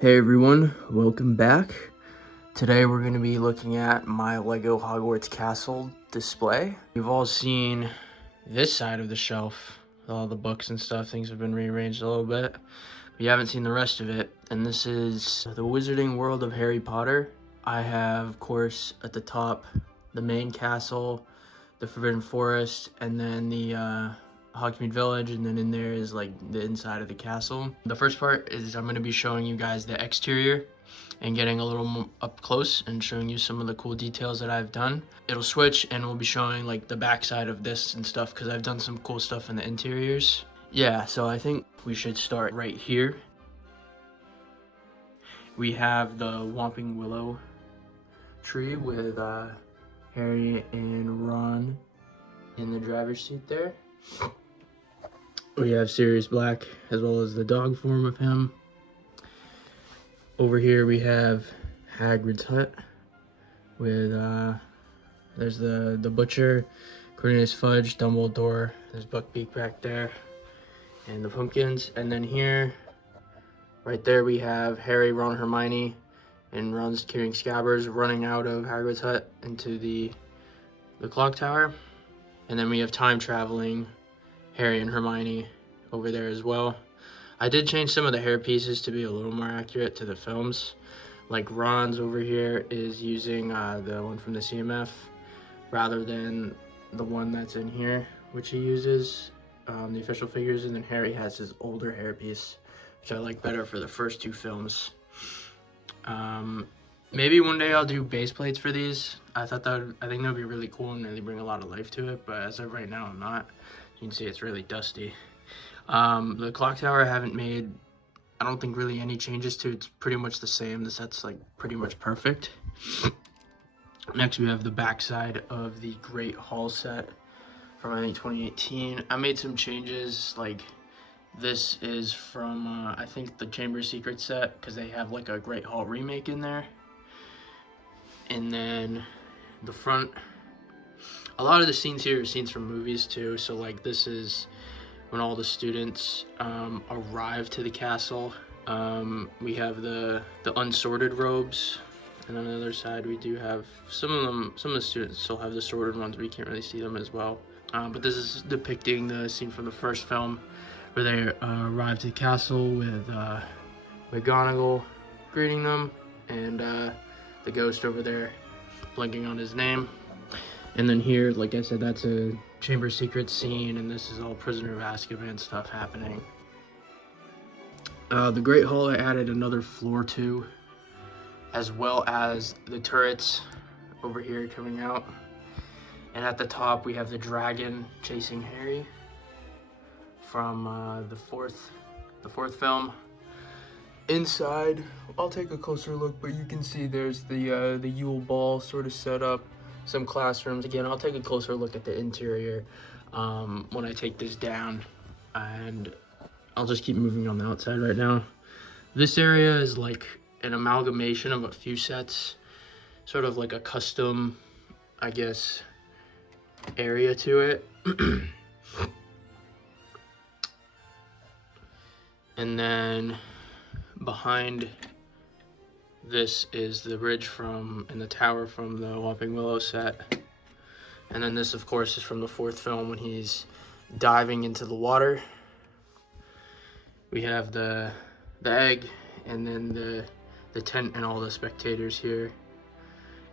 Hey everyone, welcome back. Today we're going to be looking at my Lego Hogwarts Castle display. You've all seen this side of the shelf with all the books and stuff. Things have been rearranged a little bit. But you haven't seen the rest of it. And this is the Wizarding World of Harry Potter. I have, of course, at the top, the main castle, the Forbidden Forest, and then the Hogsmeade Village, and then in there is like the inside of the castle. The first part is I'm going to be showing you guys the exterior and getting a little more up close and showing you some of the cool details that I've done. It'll switch and we'll be showing like the back side of this and stuff because I've done some cool stuff in the interiors. Yeah, so I think we should start right here. We have the Whomping Willow tree with Harry and Ron in the driver's seat there. We have Sirius Black as well as the dog form of him. Over here we have Hagrid's hut with there's the butcher, Cornelius Fudge, Dumbledore, there's Buckbeak back there, and the pumpkins. And then here, right there, we have Harry, Ron, Hermione, and Ron's carrying Scabbers running out of Hagrid's hut into the clock tower. And then we have time traveling Harry and Hermione over there as well. I did change some of the hair pieces to be a little more accurate to the films. Like Ron's over here is using the one from the CMF rather than the one that's in here, which he uses, the official figures. And then Harry has his older hair piece, which I like better for the first two films. Maybe one day I'll do base plates for these. I think that would be really cool and really bring a lot of life to it, but as of right now, I'm not. You can see it's really dusty. The clock tower I haven't made, I don't think really any changes to. It's pretty much the same. The set's like pretty much perfect. Next we have the back side of the Great Hall set from I think 2018. I made some changes, like this is from I think the Chamber of Secrets set because they have like a Great Hall remake in there. And then the front, a lot of the scenes here are scenes from movies too. So like this is when all the students arrive to the castle. We have the unsorted robes, and on the other side we do have some of the students still have the sorted ones, but you can't really see them as well. But this is depicting the scene from the first film where they arrive to the castle with McGonagall greeting them and the ghost over there blinking on his name. And then here, like I said, that's a Chamber of Secrets scene, and this is all Prisoner of Azkaban stuff happening. The Great Hall I added another floor to, as well as the turrets over here coming out. And at the top we have the dragon chasing Harry from the fourth film. Inside, I'll take a closer look, but you can see there's the Yule Ball sort of set up, some classrooms. Again, I'll take a closer look at the interior when I take this down, and I'll just keep moving on the outside right now. This area is like an amalgamation of a few sets, sort of like a custom, I guess, area to it. And then behind this is the bridge from and the tower from the Whomping Willow set. And then this, of course, is from the fourth film when he's diving into the water. We have the egg, and then the tent and all the spectators here,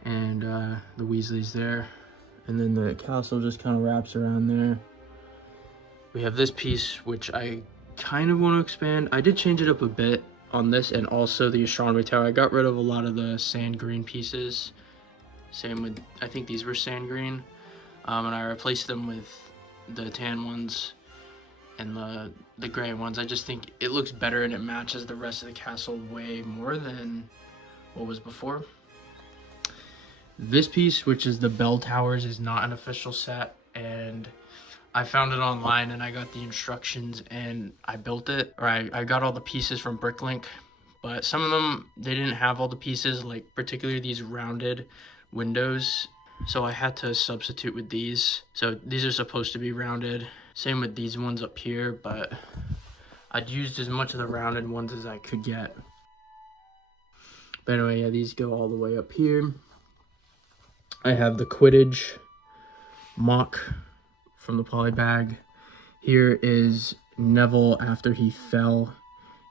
and the Weasleys there. And then the castle just kind of wraps around there. We have this piece, which I kind of want to expand. I did change it up a bit on this, and also the Astronomy Tower. I got rid of a lot of the sand green pieces. Same with, I think these were sand green. And I replaced them with the tan ones and the gray ones. I just think it looks better and it matches the rest of the castle way more than what was before. This piece, which is the bell towers, is not an official set, and I found it online and I got the instructions and I built it, or I got all the pieces from Bricklink, but some of them, they didn't have all the pieces, like particularly these rounded windows. So I had to substitute with these. So these are supposed to be rounded. Same with these ones up here, but I'd used as much of the rounded ones as I could get. But anyway, yeah, these go all the way up here. I have the Quidditch mock from the poly bag. Here is Neville after he fell,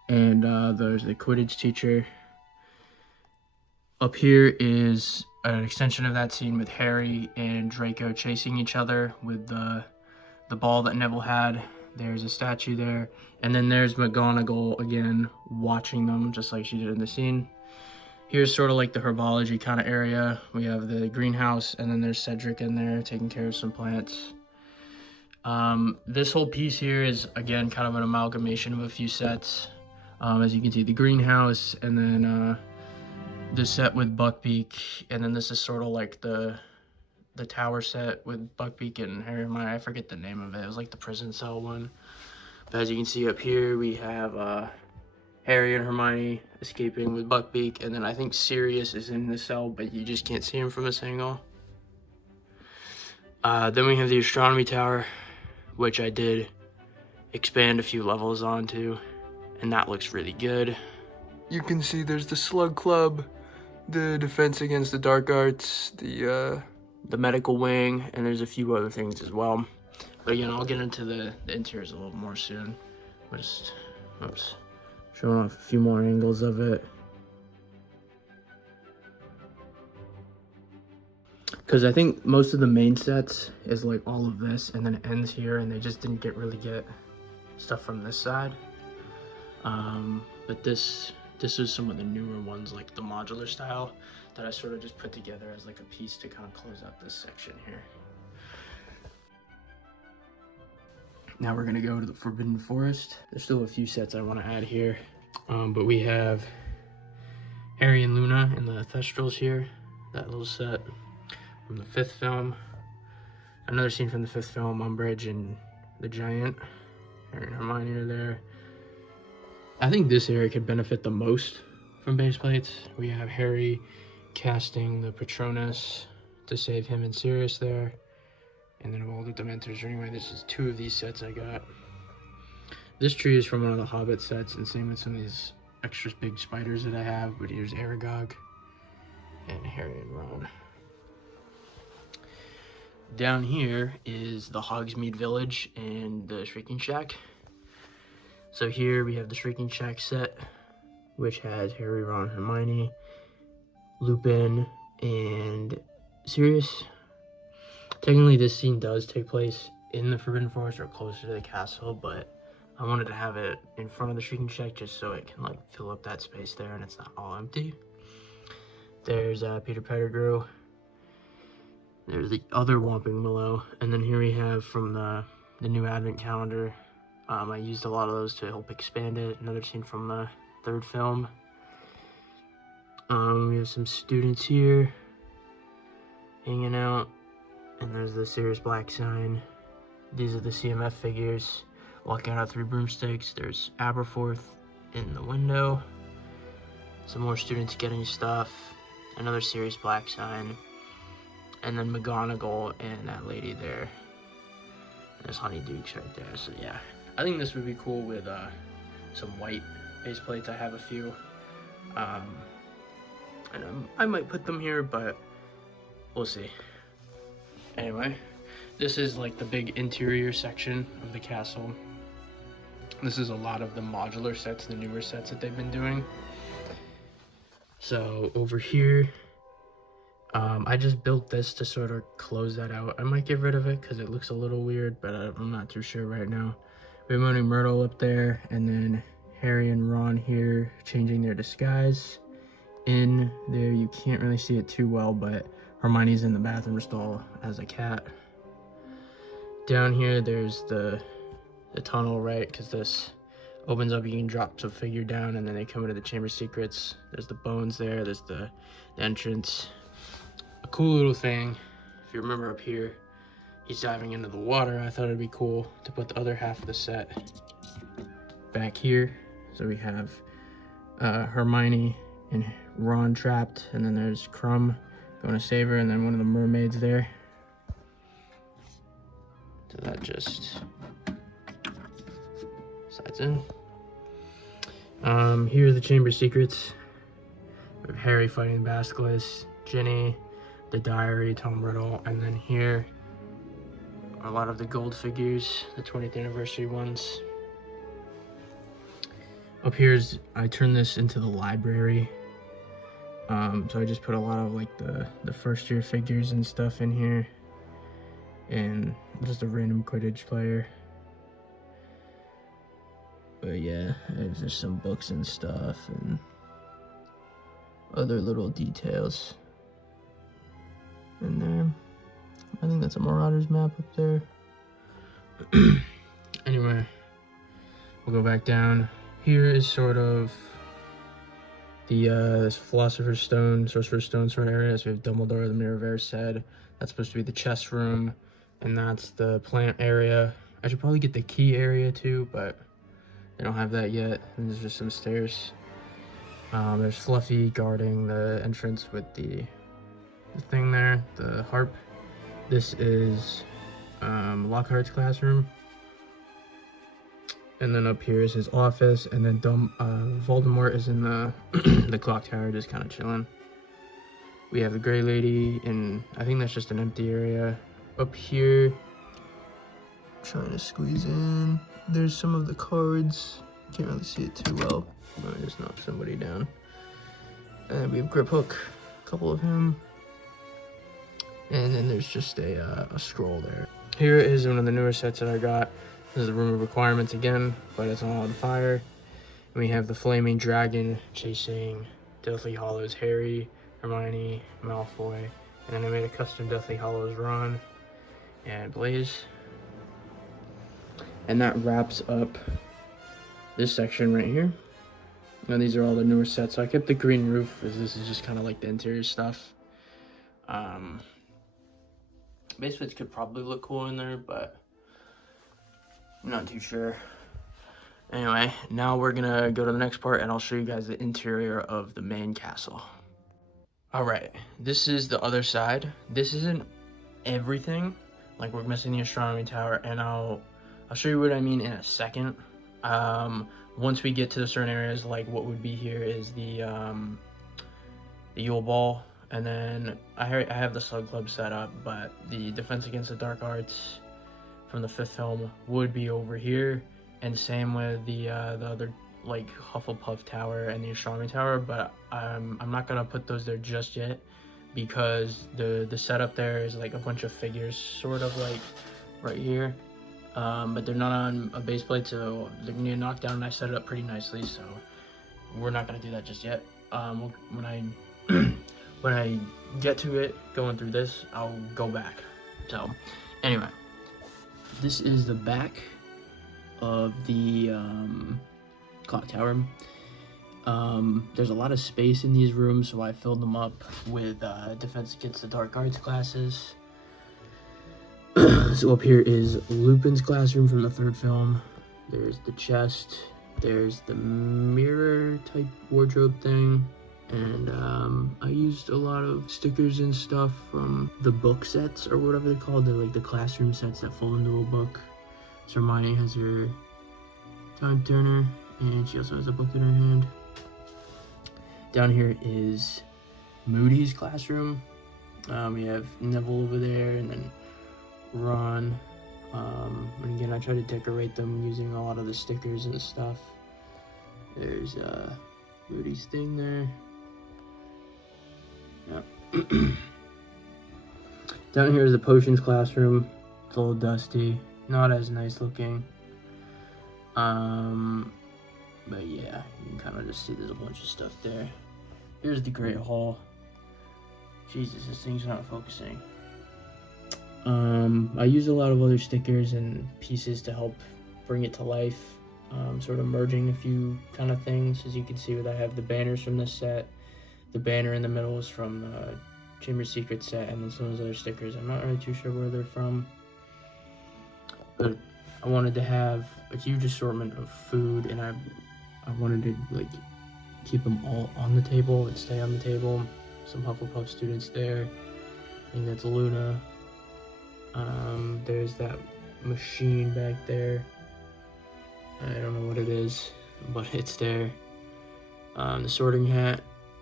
and there's the Quidditch teacher. Up here is an extension of that scene with Harry and Draco chasing each other with the ball that Neville had. There's a statue there. And then there's McGonagall again watching them just like she did in the scene. Here's sort of like the herbology kind of area. We have the greenhouse, and then there's Cedric in there taking care of some plants. This whole piece here is, again, kind of an amalgamation of a few sets. As you can see, the greenhouse, and then the set with Buckbeak, and then this is sort of like the tower set with Buckbeak and Harry and Hermione. I forget the name of it. It was like the prison cell one. But as you can see up here, we have Harry and Hermione escaping with Buckbeak, and then I think Sirius is in the cell, but you just can't see him from this angle. Then we have the Astronomy Tower, which I did expand a few levels onto, and that looks really good. You can see there's the Slug Club, the defense against the dark arts, the medical wing, and there's a few other things as well. But again, I'll get into the interiors a little more soon. Just, oops, showing off a few more angles of it. Because I think most of the main sets is like all of this, and then it ends here, and they just didn't really get stuff from this side. But this is some of the newer ones, like the modular style, that I sort of just put together as like a piece to kind of close out this section here. Now we're gonna go to the Forbidden Forest. There's still a few sets I want to add here, but we have Harry and Luna in the Thestrals here, that little set from the 5th film. Another scene from the 5th film, Umbridge and the Giant. Harry and Hermione are there. I think this area could benefit the most from base plates. We have Harry casting the Patronus to save him and Sirius there. And then of all the Dementors, anyway, this is 2 of these sets I got. This tree is from one of the Hobbit sets, and same with some of these extra big spiders that I have. But here's Aragog and Harry and Ron. Down here is the Hogsmeade Village and the Shrieking Shack. So here we have the Shrieking Shack set, which has Harry, Ron, Hermione, Lupin, and Sirius. Technically, this scene does take place in the Forbidden Forest or closer to the castle, but I wanted to have it in front of the Shrieking Shack just so it can like fill up that space there and it's not all empty. There's Peter Pettigrew. There's the other Whomping Willow, and then here we have from the new Advent calendar. I used a lot of those to help expand it. Another scene from the 3rd film. We have some students here hanging out, and there's the Sirius Black sign. These are the CMF figures walking out 3 broomsticks. There's Aberforth in the window. Some more students getting stuff. Another Sirius Black sign. And then McGonagall and that lady there. There's Honeydukes right there. So yeah, I think this would be cool with some white base plates. I have a few. And I might put them here, but we'll see. Anyway, this is like the big interior section of the castle. This is a lot of the modular sets, the newer sets that they've been doing. So over here, I just built this to sort of close that out. I might get rid of it because it looks a little weird, but I'm not too sure right now. We have Moaning Myrtle up there, and then Harry and Ron here changing their disguise. In there, you can't really see it too well, but Hermione's in the bathroom stall as a cat. Down here, there's the tunnel, right? Because this opens up, you can drop the figure down, and then they come into the Chamber of Secrets. There's the bones there, there's the entrance. A cool little thing, if you remember up here, he's diving into the water. I thought it'd be cool to put the other half of the set back here. So we have Hermione and Ron trapped, and then there's Crumb going to save her, and then one of the mermaids there. So that just slides in. Here are the Chamber Secrets. We have Harry fighting Basilisk, Ginny, the diary, Tom Riddle, and then here are a lot of the gold figures, the 20th anniversary ones. Up here's, I turned this into the library. So I just put a lot of like the first year figures and stuff in here, and just a random Quidditch player. But yeah, there's just some books and stuff and other little details in there. I think that's a Marauders map up there. Anyway, we'll go back down. Here is sort of the Philosopher's Stone, Sorcerer's Stone sort of area. So we have Dumbledore, the Mirror of Erised. That's supposed to be the chess room, and that's the plant area. I should probably get the key area too, but they don't have that yet. And there's just some stairs. There's Fluffy guarding the entrance with the thing there, the harp. This is Lockhart's classroom. And then up here is his office, and then Voldemort is in the the clock tower, just kind of chilling. We have the Grey Lady, and I think that's just an empty area. Up here, trying to squeeze in. There's some of the cards. Can't really see it too well. I just knocked somebody down. And we have Grip Hook, a couple of him. And then there's just a scroll there. Here is one of the newer sets that I got. This is the Room of Requirements again, but it's all on fire. And we have the Flaming Dragon chasing Deathly Hallows Harry, Hermione, Malfoy. And then I made a custom Deathly Hallows Ron and Blaze. And that wraps up this section right here. Now these are all the newer sets. So I kept the green roof, as this is just kind of like the interior stuff. Base plates could probably look cool in there, but I'm not too sure. Anyway, now we're gonna go to the next part and I'll show you guys the interior of the main castle. Alright, this is the other side. This isn't everything. Like, we're missing the Astronomy Tower, and I'll show you what I mean in a second. Once we get to the certain areas, like what would be here is the Yule Ball, and then I have the Slug Club set up, but the Defense Against the Dark Arts from the 5th film would be over here, and same with the other, like, Hufflepuff Tower and the Astronomy Tower, but I'm not gonna put those there just yet, because the setup there is like a bunch of figures, sort of like right here. But they're not on a base plate, so they're gonna get knocked down, and I set it up pretty nicely, so we're not gonna do that just yet. When I get to it, going through this, I'll go back. So anyway, this is the back of the clock tower. There's a lot of space in these rooms, so I filled them up with Defense Against the Dark Arts classes. So up here is Lupin's classroom from the 3rd film. There's the chest. There's the mirror type wardrobe thing. And I used a lot of stickers and stuff from the book sets, or whatever they're called. They're like the classroom sets that fall into a book. So Hermione has her time turner, and she also has a book in her hand. Down here is Moody's classroom. We have Neville over there, and then Ron. And again, I try to decorate them using a lot of the stickers and stuff. There's Moody's thing there. Yep. Down here is the potions classroom. It's a little dusty, not as nice looking. But yeah, you can kind of just see there's a bunch of stuff there. Here's the Great Hall. Jesus, this thing's not focusing. I use a lot of other stickers and pieces to help bring it to life. Sort of merging a few kind of things. As you can see, I have the banners from this set. The banner in the middle is from the Chamber of Secrets set, and then some of those other stickers. I'm not really too sure where they're from. But I wanted to have a huge assortment of food, and I wanted to like keep them all on the table and stay on the table. Some Hufflepuff students there. I think that's Luna. There's that machine back there. I don't know what it is, but it's there. The sorting hat,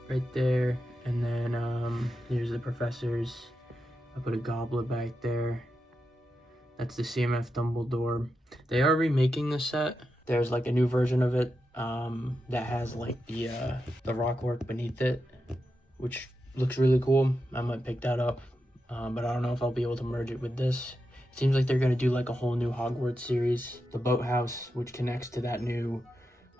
right there. And then here's the professors. I put a goblet back there. That's the CMF Dumbledore. They are remaking the set. There's like a new version of it that has like the rock work beneath it, which looks really cool. I might pick that up, but I don't know if I'll be able to merge it with this. It seems like they're gonna do like a whole new Hogwarts series, the boathouse, which connects to that new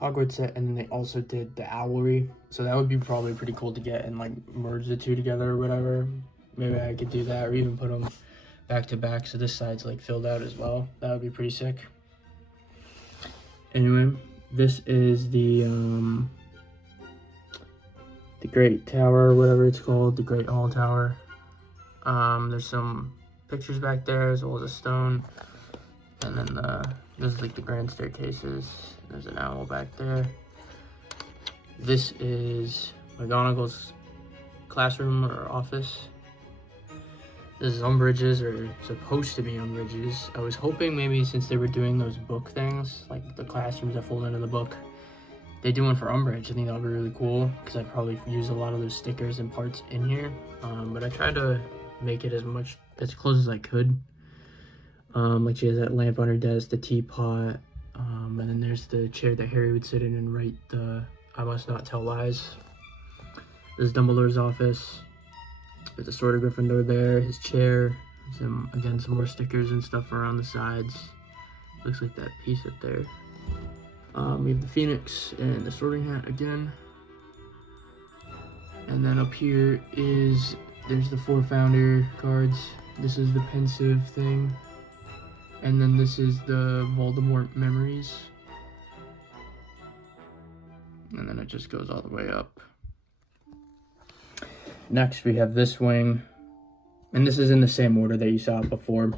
Hogwarts set, and then they also did the owlery. So that would be probably pretty cool to get and like merge the two together or whatever. Maybe I could do that, or even put them back to back so this side's like filled out as well. That would be pretty sick. Anyway, this is the Great Tower, or whatever it's called, the Great Hall Tower. There's some pictures back there as well as a stone, and then this is like the grand staircases. There's an owl back there. This is McGonagall's classroom or office. This is Umbridge's, or supposed to be Umbridge's. I was hoping maybe since they were doing those book things, like the classrooms that fold into the book, they do one for Umbridge. I think that would be really cool because I'd probably use a lot of those stickers and parts in here. But I tried to make it as close as I could. Like she has that lamp on her desk, the teapot, and then there's the chair that Harry would sit in and write the "I must not tell lies." This is Dumbledore's office. There's a Sword of Gryffindor there, his chair, some more stickers and stuff around the sides. Looks like that piece up there. We have the Phoenix and the Sorting Hat again. And then up here there's the 4 founder cards. This is the pensive thing. And then this is the Voldemort memories. And then it just goes all the way up. Next, we have this wing, and this is in the same order that you saw it before,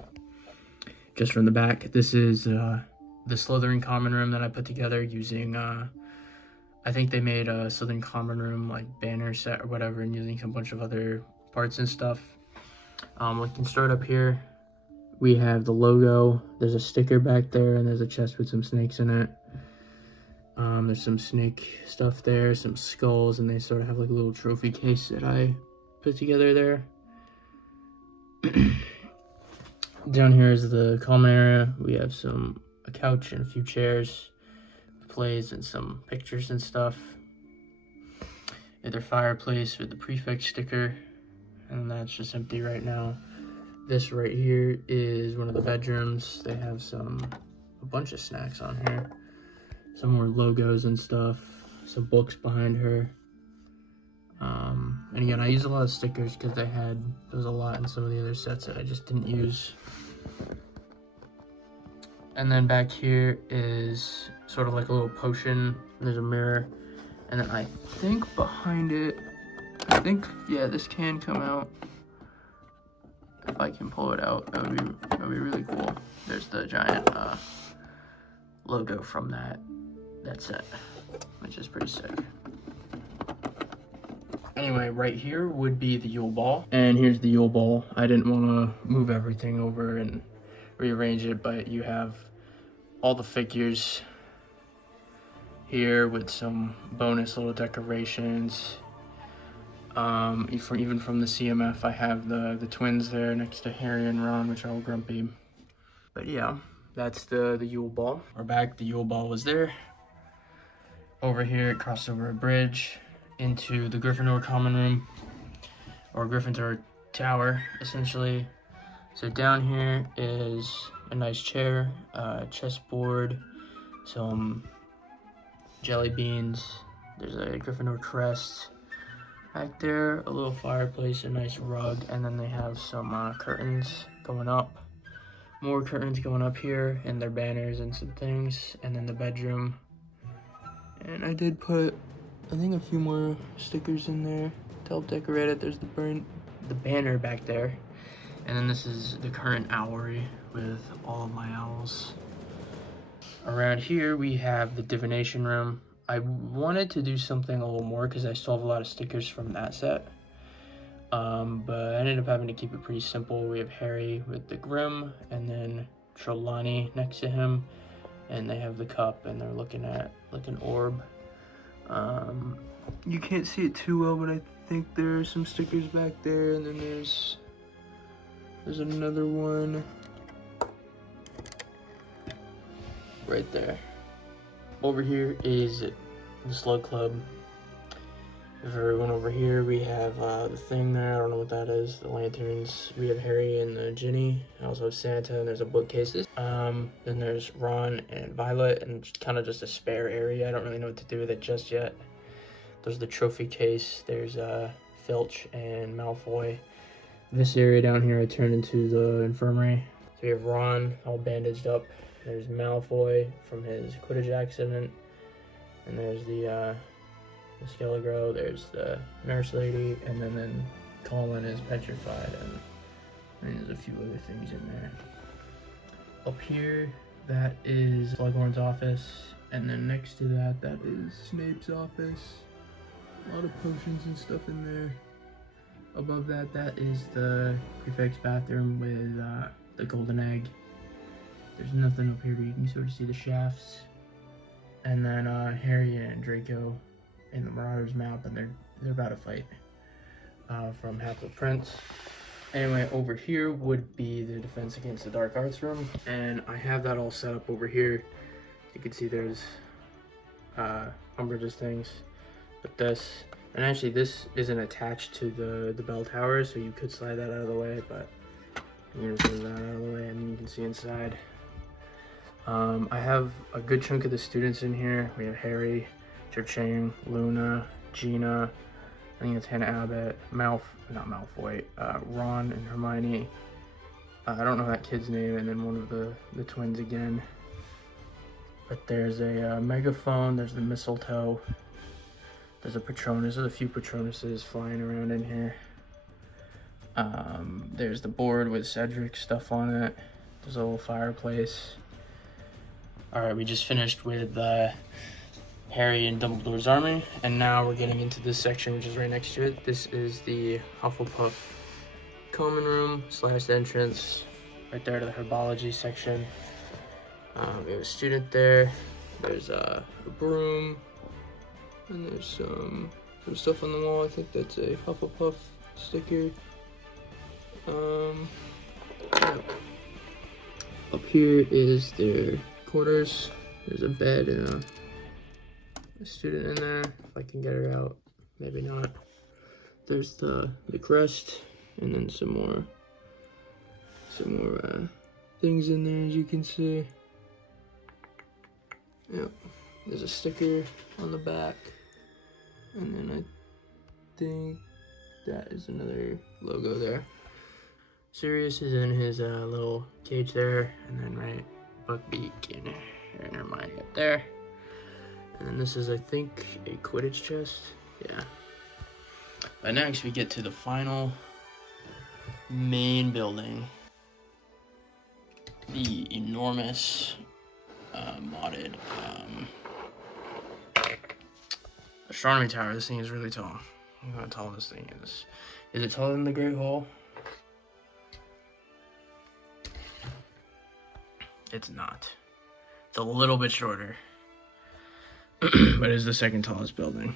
just from the back. This is the Slytherin common room that I put together using, I think they made a Slytherin common room like banner set or whatever, and using a bunch of other parts and stuff. We can start up here. We have the logo. There's a sticker back there, and there's a chest with some snakes in it. There's some snake stuff there, some skulls, and they sort of have like a little trophy case that I put together there. Down here is the common area. We have a couch and a few chairs, plays, and some pictures and stuff. And their fireplace with the Prefect sticker, and that's just empty right now. This right here is one of the bedrooms. They have a bunch of snacks on here. Some more logos and stuff, some books behind her. And again, I use a lot of stickers because there was a lot in some of the other sets that I just didn't use. And then back here is sort of like a little potion. There's a mirror. And then I think behind it, yeah, this can come out. If I can pull it out, that would be really cool. There's the giant logo from that set, which is pretty sick. Anyway, right here would be the Yule Ball, and here's the Yule Ball. I didn't want to move everything over and rearrange it, but you have all the figures here with some bonus little decorations. Even from the CMF, I have the twins there next to Harry and Ron, which are all grumpy. But yeah, that's the Yule Ball. We're back. The Yule Ball was there. Over here, it crossed over a bridge into the Gryffindor common room, or Gryffindor Tower, essentially. So down here is a nice chair, chessboard, some jelly beans. There's a Gryffindor crest. Back there, a little fireplace, a nice rug, and then they have some curtains going up. More curtains going up here, and their banners and some things, and then the bedroom. And I did put, I think, a few more stickers in there to help decorate it. There's the banner back there. And then this is the current owlery with all of my owls. Around here, we have the divination room. I wanted to do something a little more because I still have a lot of stickers from that set. But I ended up having to keep it pretty simple. We have Harry with the Grim, and then Trelawney next to him. And they have the cup, and they're looking at like an orb. You can't see it too well, but I think there are some stickers back there, and then there's another one right there. Over here is the Slug Club. For everyone over here, we have the thing there. I don't know what that is. The lanterns. We have Harry and the Ginny. I also have Santa, and there's a bookcases. Then there's Ron and Violet, and kind of just a spare area. I don't really know what to do with it just yet. There's the trophy case. There's Filch and Malfoy. This area down here I turned into the infirmary. So we have Ron all bandaged up. There's Malfoy from his Quidditch accident. And there's the Skelegro, there's the nurse lady, and then Colin is petrified, and there's a few other things in there. Up here, that is Slughorn's office, and then next to that, that is Snape's office. A lot of potions and stuff in there. Above that, that is the Prefect's bathroom with the golden egg. There's nothing up here, but you can sort of see the shafts. And then Harry and Draco in the Marauders map, and they're about to fight from Half-Blood Prince. Anyway, over here would be the Defense Against the Dark Arts room, and I have that all set up over here. You can see there's Umbridge's things, but this, and actually this isn't attached to the bell tower, so you could slide that out of the way, but I'm gonna move that out of the way, and you can see inside. I have a good chunk of the students in here. We have Harry, Cho-Chang, Luna, Gina, I think it's Hannah Abbott, not Malfoy, Ron and Hermione. I don't know that kid's name, and then one of the twins again. But there's a megaphone, there's the mistletoe, there's a Patronus, there's a few Patronuses flying around in here. There's the board with Cedric's stuff on it. There's a little fireplace. Alright, we just finished with Harry and Dumbledore's army, and now we're getting into this section, which is right next to it. This is the Hufflepuff common room / entrance, right there to the herbology section. We have a student there. There's a broom, and there's some stuff on the wall. I think that's a Hufflepuff sticker. Yeah. Up here is their quarters. There's a bed and a student in there. If I can get her out, maybe not. There's the crest, and then some more things in there, as you can see. Yep. There's a sticker on the back, and then I think that is another logo there. Sirius is in his little cage there, and then right Buckbeak and Hermione up there. And then this is, I think, a Quidditch chest. Yeah. But next we get to the final main building. The enormous modded Astronomy Tower. This thing is really tall. I don't know how tall this thing is. Is it taller than the Great Hall? It's not. It's a little bit shorter. But it's the second tallest building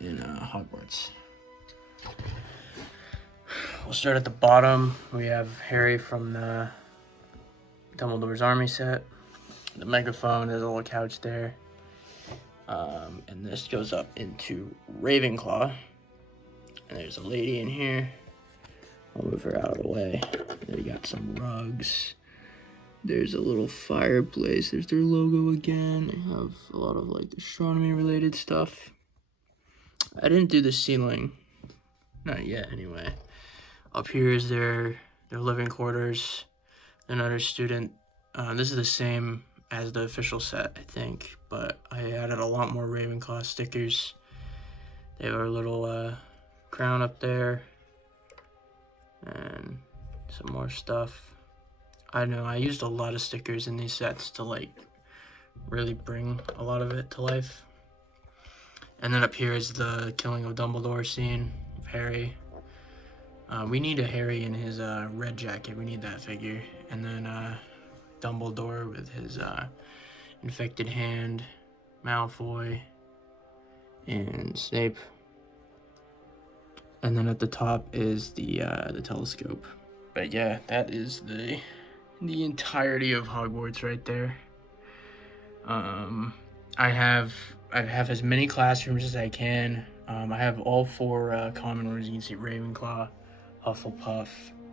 in Hogwarts. We'll start at the bottom. We have Harry from the Dumbledore's army set. The megaphone, there's a little couch there. And this goes up into Ravenclaw. And there's a lady in here. I'll move her out of the way. They got some rugs. There's a little fireplace. There's their logo again. They have a lot of like astronomy related stuff. I didn't do the ceiling. Not yet anyway. Up here is their living quarters. Another student. This is the same as the official set, I think, but I added a lot more Ravenclaw stickers. They have our little crown up there. And some more stuff. I know, I used a lot of stickers in these sets to like really bring a lot of it to life. And then up here is the killing of Dumbledore scene of Harry. We need a Harry in his red jacket, we need that figure. And then Dumbledore with his infected hand, Malfoy, and Snape. And then at the top is the telescope. But yeah, that is the entirety of Hogwarts right there. I have as many classrooms as I can. I have all 4 common rooms. You can see Ravenclaw, Hufflepuff,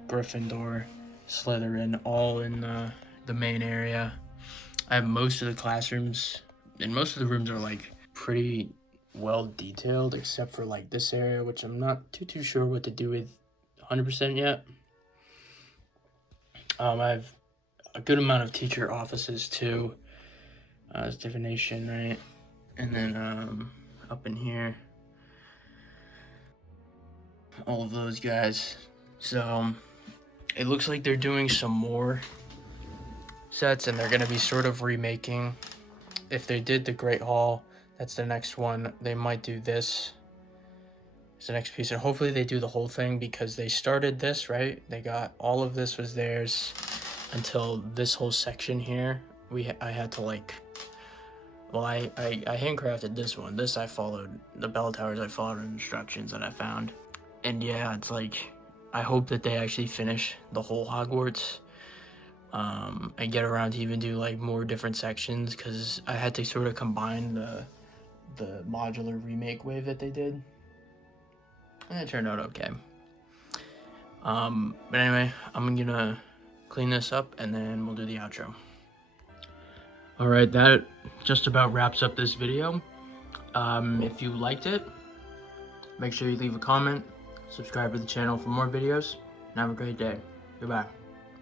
Gryffindor, Slytherin, all in the main area. I have most of the classrooms, and most of the rooms are like pretty well detailed, except for like this area, which I'm not too sure what to do with 100% yet. I have a good amount of teacher offices too. It's divination, right? And then up in here, all of those guys. So it looks like they're doing some more sets, and they're going to be sort of remaking. If they did the Great Hall, that's the next one. They might do this as the next piece, and hopefully they do the whole thing, because they started this, right? They got all of this was theirs until this whole section here. I had to like, well, I handcrafted this one. This I followed, the bell towers, I followed instructions that I found. And yeah, it's like, I hope that they actually finish the whole Hogwarts. And get around to even do like more different sections, because I had to sort of combine the modular remake wave that they did, and it turned out okay. But anyway, I'm gonna clean this up and then we'll do the outro. All right, that just about wraps up this video. If you liked it, make sure you leave a comment, subscribe to the channel for more videos, and have a great day. Goodbye.